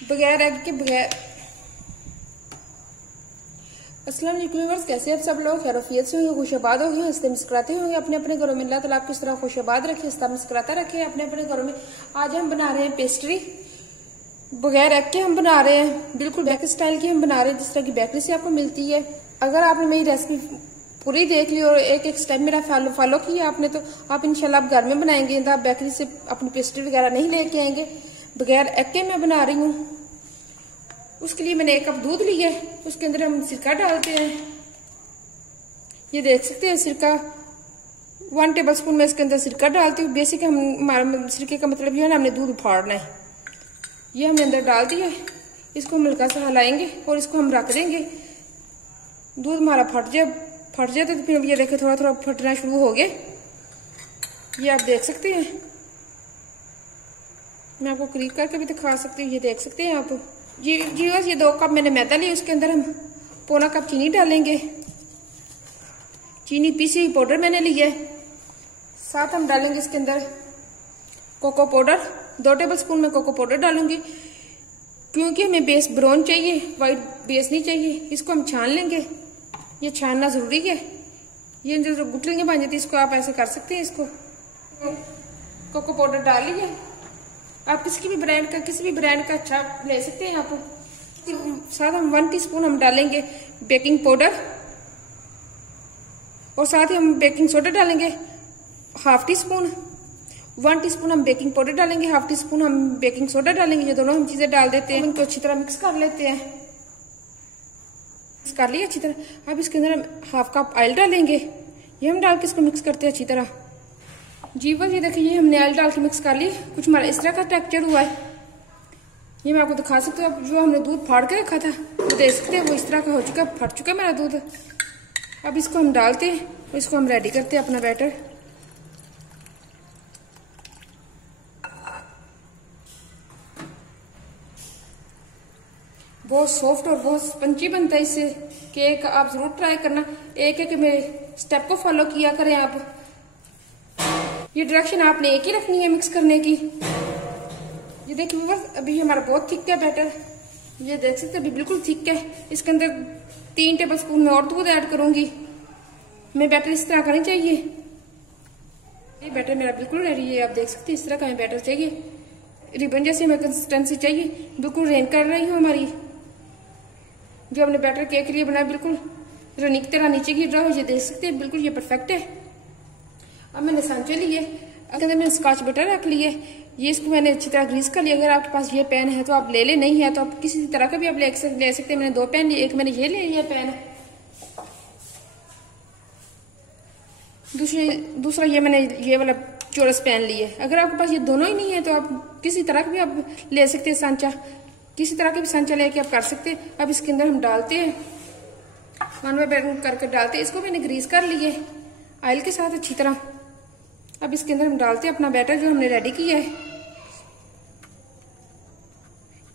बगैर एग के बगैर। अस्सलाम वालेकुम व्यूअर्स, कैसे आप सब लोग? खैरियत से होंगे, खुशआबाद होंगे, हंसते मुस्कुराते होंगे अपने अपने घरों में। अल्लाह ताला आपको इस तरह खुशआबाद रखे, हंसता मुस्कुराता रखे अपने अपने घरों में। आज हम बना रहे हैं पेस्ट्री, बगैर एग के हम बना रहे हैं, बिल्कुल बेकरी स्टाइल की हम बना रहे हैं, जिस तरह की बेकरी से आपको मिलती है। अगर आपने मेरी रेसिपी पूरी देख ली और एक एक स्टेप मेरा फॉलो किया आपने, तो आप इंशाल्लाह आप घर में बनाएंगे, तो आप बेकरी से अपनी पेस्ट्री वगैरह नहीं लेके आएंगे। बगैर एग के मैं बना रही हूँ। उसके लिए मैंने 1 कप दूध लिया है, उसके अंदर हम सिरका डालते हैं। ये देख सकते हैं सिरका 1 टेबल स्पून में इसके अंदर सिरका डालती हूँ। बेसिक हमारा सिरके का मतलब ये है ना, हमने दूध फाड़ना है। ये हमने अंदर डाल दिया है, इसको हम हल्का सा हिलाएंगे और इसको हम रख देंगे। दूध हमारा फट जाए तो फिर ये देखे थोड़ा थोड़ा फटना शुरू हो गया। ये आप देख सकते हैं, मैं आपको करीब करके भी दिखा सकती हूँ। ये देख सकते हैं आप जी। बस ये 2 कप मैंने मैदा लिया, उसके अंदर हम पौना कप चीनी डालेंगे। चीनी पीसी हुई पाउडर मैंने लिया है। साथ हम डालेंगे इसके अंदर कोको पाउडर, 2 टेबल स्पून में कोको पाउडर डालूंगी, क्योंकि हमें बेस ब्राउन चाहिए, व्हाइट बेस नहीं चाहिए। इसको हम छान लेंगे, ये छानना जरूरी है। ये जो गुठलियां बन जाती है, इसको आप ऐसे कर सकते हैं। इसको कोको पाउडर डाल लीजिए। आप किसी भी ब्रांड का अच्छा ले सकते हैं। आप साथ हम 1 टीस्पून हम डालेंगे बेकिंग पाउडर, और साथ ही हम बेकिंग सोडा डालेंगे 1/2 टीस्पून। 1 टीस्पून हम बेकिंग पाउडर डालेंगे, 1/2 टीस्पून हम बेकिंग सोडा डालेंगे। ये दोनों हम चीजें डाल देते हैं, इनको अच्छी तरह मिक्स कर लेते हैं। मिक्स कर लिया अच्छी तरह। अब इसके अंदर हम 1/2 कप ऑयल डालेंगे। ये हम डाल के इसको मिक्स करते हैं अच्छी तरह। जी बस ये देखिए, ये हमने ऑयल डाल के मिक्स कर ली। कुछ हमारा इस तरह का टेक्सचर हुआ है। ये मैं आपको दिखा सकती हूँ। जो हमने दूध फाड़ के रखा था वो देख सकते हैं, वो इस तरह का हो चुका, फट चुका मेरा दूध। अब इसको हम डालते हैं और इसको हम रेडी करते हैं अपना बैटर। बहुत सॉफ्ट और बहुत स्पंजी बनता है इससे। केक आप जरूर ट्राई करना, एक एक मेरे स्टेप को फॉलो किया करें आप। ये डायरेक्शन आपने एक ही रखनी है मिक्स करने की। ये देखिए बस अभी हमारा बहुत थिक है बैटर। ये देख सकते हैं अभी बिल्कुल थिक है। इसके अंदर 3 टेबल स्पून में और दूध ऐड करूंगी। मैं बैटर इस तरह का नहीं चाहिए। ये बैटर मेरा बिल्कुल रेडी है। आप देख सकते हैं इस तरह का हमें बैटर चाहिए, रिबन जैसे हमें कंसिस्टेंसी चाहिए। बिल्कुल रेन कर रही हूँ हमारी जो हमने बैटर केक के लिए बनाया, बिल्कुल रनी की तरह नीचे गिर रहा हो। ये देख सकते हैं बिल्कुल ये परफेक्ट है। अब मैंने सांचे लिए, अगर मैंने स्कॉच बटर रख लिए। ये इसको मैंने अच्छी तरह ग्रीस कर लिया। अगर आपके पास ये पैन है तो आप ले ले, नहीं है तो आप किसी तरह का भी आप ले सकते हैं। मैंने 2 पैन लिए, एक मैंने ये ले लिया पैन, दूसरा ये मैंने ये वाला चौरस पैन लिए। अगर आपके पास ये दोनों ही नहीं है तो आप किसी तरह का भी आप ले सकते हैं सांचा, किसी तरह का भी सांचा लेके आप कर सकते हैं। अब इसके अंदर हम डालते हैं, 1 बाय बैटर करके डालते हैं। इसको मैंने ग्रीस कर लिए ऑयल के साथ अच्छी तरह। अब इसके अंदर हम डालते हैं अपना बैटर जो हमने रेडी किया है।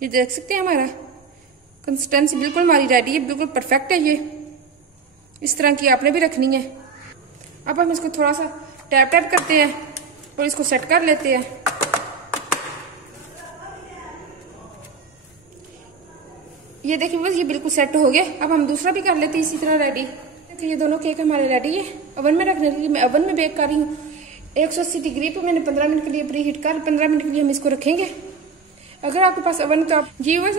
ये देख सकते हैं हमारा कंसिस्टेंसी बिल्कुल हमारी रेडी है, बिल्कुल परफेक्ट है। ये इस तरह की आपने भी रखनी है। अब हम इसको थोड़ा सा टैप करते हैं और इसको सेट कर लेते हैं। ये देखिए बस ये बिल्कुल सेट हो गया। अब हम दूसरा भी कर लेते हैं इसी तरह रेडी। देखिए ये दोनों केक हमारे रेडी है। ओवन में रखने के लिए मैं ओवन में बेक कर रही हूँ 180 डिग्री पे। मैंने 15 मिनट के लिए प्री हीट कर 15 मिनट के लिए हम इसको रखेंगे। अगर आपके पास ओवन है तो आप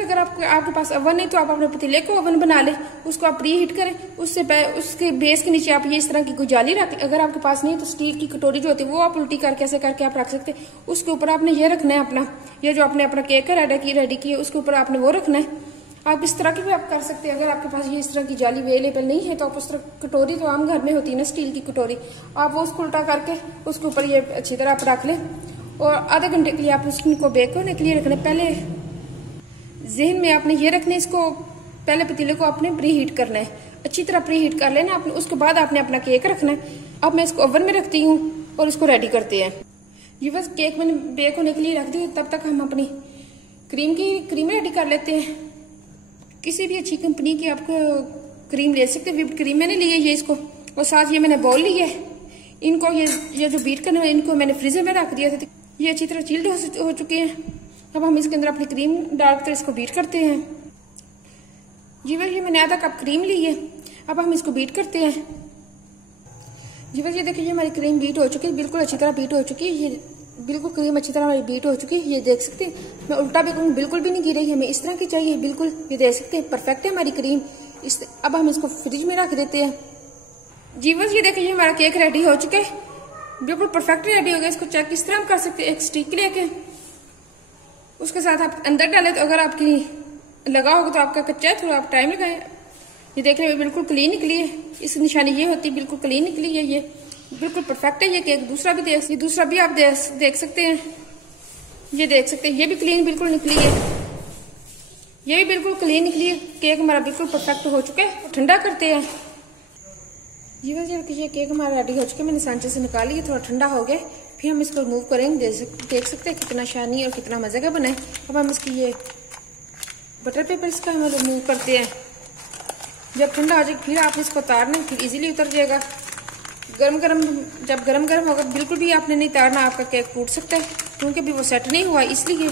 अगर आपके पास ओवन नहीं तो आप अपने पतीले को ओवन बना ले, उसको आप प्री हीट करें। उसके बेस के नीचे आप ये इस तरह की कोई जाली रखें। अगर आपके पास नहीं तो स्टील की कटोरी जो होती है वो आप उल्टी करके ऐसे करके आप रख सकते हैं। उसके ऊपर आपने ये रखना है अपना, ये जो आपने अपना केक रेडी किया उसके ऊपर आपने वो रखना है। आप इस तरह की भी आप कर सकते हैं। अगर आपके पास ये इस तरह की जाली अवेलेबल नहीं है तो आप उस तरह कटोरी तो आम घर में होती है ना, स्टील की कटोरी, आप वो उसको उल्टा करके उसके ऊपर ये अच्छी तरह आप रख लें और आधे घंटे के लिए आप उसको बेक होने के लिए रखने। पहले जहन में आपने ये रखना है, इसको पहले पतीले को आपने प्री हीट करना है, अच्छी तरह प्री हीट कर लेना आपने। उसके बाद आपने अपना केक रखना है। अब मैं इसको ओवन में रखती हूँ और इसको रेडी करते हैं। ये बस केक मैंने बेक होने के लिए रख दी। तब तक हम अपनी क्रीम रेडी कर लेते हैं। किसी भी अच्छी कंपनी की आपको क्रीम ले सकते हैं। व्हिप्ड क्रीम मैंने ली है ये इसको, और साथ ये मैंने बाउल ली है। इनको ये जो बीट करने वाले इनको मैंने फ्रीजर में रख दिया था। ये अच्छी तरह चिल्ड हो चुके हैं। अब हम इसके अंदर अपनी क्रीम डालकर इसको बीट करते हैं। जी बस ये मैंने आधा कप क्रीम ली है, अब हम इसको बीट करते हैं। जी बस ये देखिए हमारी क्रीम बीट हो चुकी है, बिल्कुल अच्छी तरह बीट हो चुकी है। ये बिल्कुल क्रीम अच्छी तरह हमारी बीट हो चुकी है, ये देख सकते हैं। मैं उल्टा भी करूँ बिल्कुल भी नहीं गिरी, हमें इस तरह की चाहिए बिल्कुल, ये देख सकते हैं परफेक्ट है हमारी क्रीम। अब हम इसको फ्रिज में रख देते हैं। जी बस ये देखिए हमारा केक रेडी हो चुका है, बिल्कुल परफेक्ट रेडी हो गया। इसको चेक किस तरह हम कर सकते हैं, एक स्टिक लेके उसके साथ आप अंदर डालें, तो अगर आपकी लगा होगा तो आपका कच्चा है, थोड़ा आप टाइम लगाएं। ये देखने में बिल्कुल क्लीन निकली है, इस निशानी ये होती है, बिल्कुल क्लीन निकली है, ये बिल्कुल परफेक्ट है ये केक। दूसरा भी आप देख सकते हैं, ये देख सकते हैं, ये भी क्लीन बिल्कुल निकली है, ये भी बिल्कुल क्लीन निकली है। केक हमारा बिल्कुल परफेक्ट हो चुका है। ठंडा करते हैं। जी बस ये केक हमारा रेडी हो चुका है, मैंने सांचे से निकाल लिया, थोड़ा ठंडा हो गया, फिर हम इसको रिमूव करेंगे। देख सकते हैं कितना शानी और कितना मजे का बना है। अब हम इसकी ये बटर पेपर इसका हम रिमूव करते हैं। जब ठंडा हो जाए फिर आप इसको उतारना, फिर इजीली उतर जाएगा। जब गरम गरम होगा बिल्कुल भी आपने नहीं उतारना, आपका केक टूट सकता है, क्योंकि अभी वो सेट नहीं हुआ इसलिए।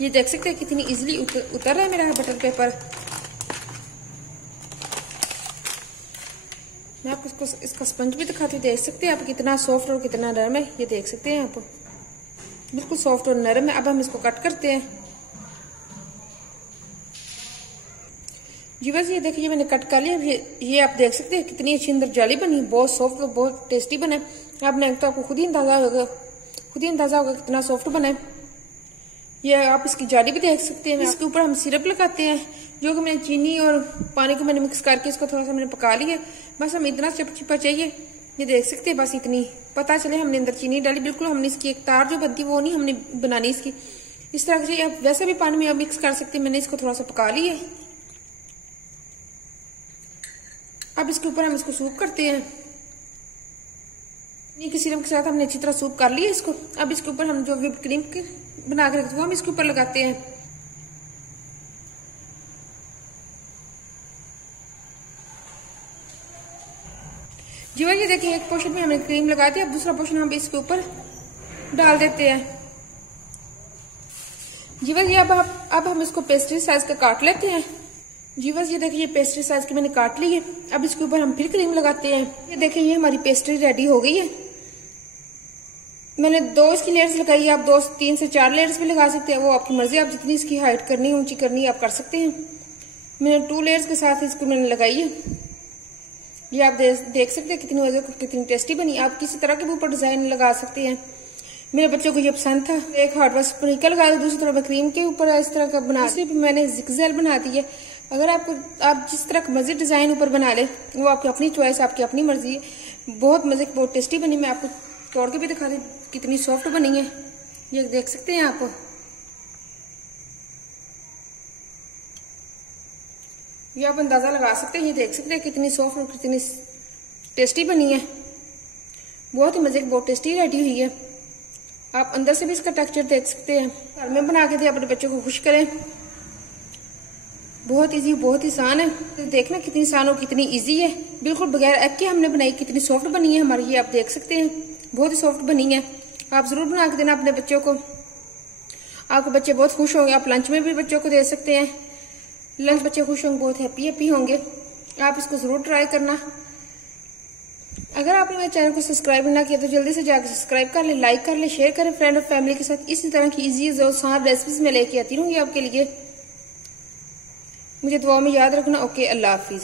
ये देख सकते हैं कितनी इजीली उतर रहा है मेरा बटर पेपर। मैं आपको इसका स्पंज भी दिखाती हूँ, देख सकते हैं आप कितना सॉफ्ट और कितना नरम है, ये देख सकते हैं आप, बिल्कुल सॉफ्ट और नरम है। अब हम इसको कट करते हैं। जी बस ये देखिए मैंने कट कर लिया। ये आप देख सकते हैं कितनी अच्छी अंदर जाली बनी, बहुत सॉफ्ट और बहुत टेस्टी बना है। आपने तो आपको खुद ही अंदाजा होगा कितना सॉफ्ट बना है। ये आप इसकी जाली भी देख सकते हैं। इसके ऊपर हम सिरप लगाते हैं, जो कि मैंने चीनी और पानी को मैंने मिक्स करके इसको थोड़ा सा मैंने पका लिया। बस हम इतना चिपचिपा चाहिए, ये देख सकते हैं, बस इतनी पता चले हमने अंदर चीनी डाली। बिल्कुल हमने इसकी एक तार जो बनती है वो नहीं हमने बनानी इसकी, इस तरह से। आप वैसे भी पानी में आप मिक्स कर सकते हैं, मैंने इसको थोड़ा सा पका लिया। अब इसके ऊपर हम इसको सूप करते हैं। चीनी के सिरप के साथ हमने अच्छी तरह सूप कर लिया इसको। अब इसके ऊपर हम जो व्हिप क्रीम बना के रखते हैं वो हम इसके ऊपर लगाते हैं। जी भाई ये देखिए एक पोर्शन में हमने क्रीम लगा दी, अब दूसरा पोर्शन हम इसके ऊपर डाल देते हैं। जी बस ये अब हम इसको पेस्ट्री साइज का काट लेते हैं। जी बस ये देखिए ये पेस्ट्री साइज की मैंने काट ली है। अब इसके ऊपर हम फिर क्रीम लगाते हैं। ये देखिए ये हमारी पेस्ट्री रेडी हो गई है। मैंने 2 इसकी लेयर्स लगाई है, आप 2 3 से 4 लेयर्स भी लगा सकते हैं, वो आपकी मर्जी, आप जितनी इसकी हाइट करनी ऊंची करनी आप कर सकते हैं। मैंने 2 लेयर्स के साथ इसको मैंने लगाई है। ये आप देख सकते हैं कितनी मजे कितनी टेस्टी बनी। आप किसी तरह के ऊपर डिजाइन लगा सकते हैं। मेरे बच्चों को ये पसंद था। एक हार्ड वर्क स्प्रिंकल लगा दिया, दूसरी तरफ क्रीम के ऊपर इस तरह का बना, सिर्फ मैंने जिगजैग बना दी है। अगर आप जिस तरह का मजे डिजाइन ऊपर बना ले वो आपकी अपनी चॉइस, आपकी अपनी मर्जी है। बहुत मजे की बहुत टेस्टी बनी। मैं आपको तोड़ के भी दिखा दी कितनी सॉफ्ट बनी है, ये देख सकते हैं आप। ये आप अंदाजा लगा सकते हैं, ये देख सकते हैं कितनी सॉफ्ट और कितनी टेस्टी बनी है। बहुत ही मजे की बहुत टेस्टी रेडी हुई है। आप अंदर से भी इसका टेक्सचर देख सकते हैं। घर में बना के दे, अपने बच्चों को खुश करें। बहुत इजी बहुत आसान है, तो देखना कितनी आसान और कितनी इजी है। बिल्कुल बगैर एग के हमने बनाई, कितनी सॉफ्ट बनी है हमारी, ये आप देख सकते हैं बहुत ही सॉफ्ट बनी है। आप जरूर बना के देना अपने बच्चों को, आपके बच्चे बहुत खुश होंगे। आप लंच में भी बच्चों को दे सकते हैं, लंच बच्चे खुश होंगे, बहुत हैप्पी होंगे। आप इसको जरूर ट्राई करना। अगर आपने मेरे चैनल को सब्सक्राइब ना किया तो जल्दी से जाकर सब्सक्राइब कर ले, लाइक कर ले, शेयर करें फ्रेंड और फैमिली के साथ। इसी तरह की इजी और आसान रेसिपीज मैं लेके आती रहूंगी आपके लिए। मुझे दुआ में याद रखना। ओके, अल्लाह हाफिज।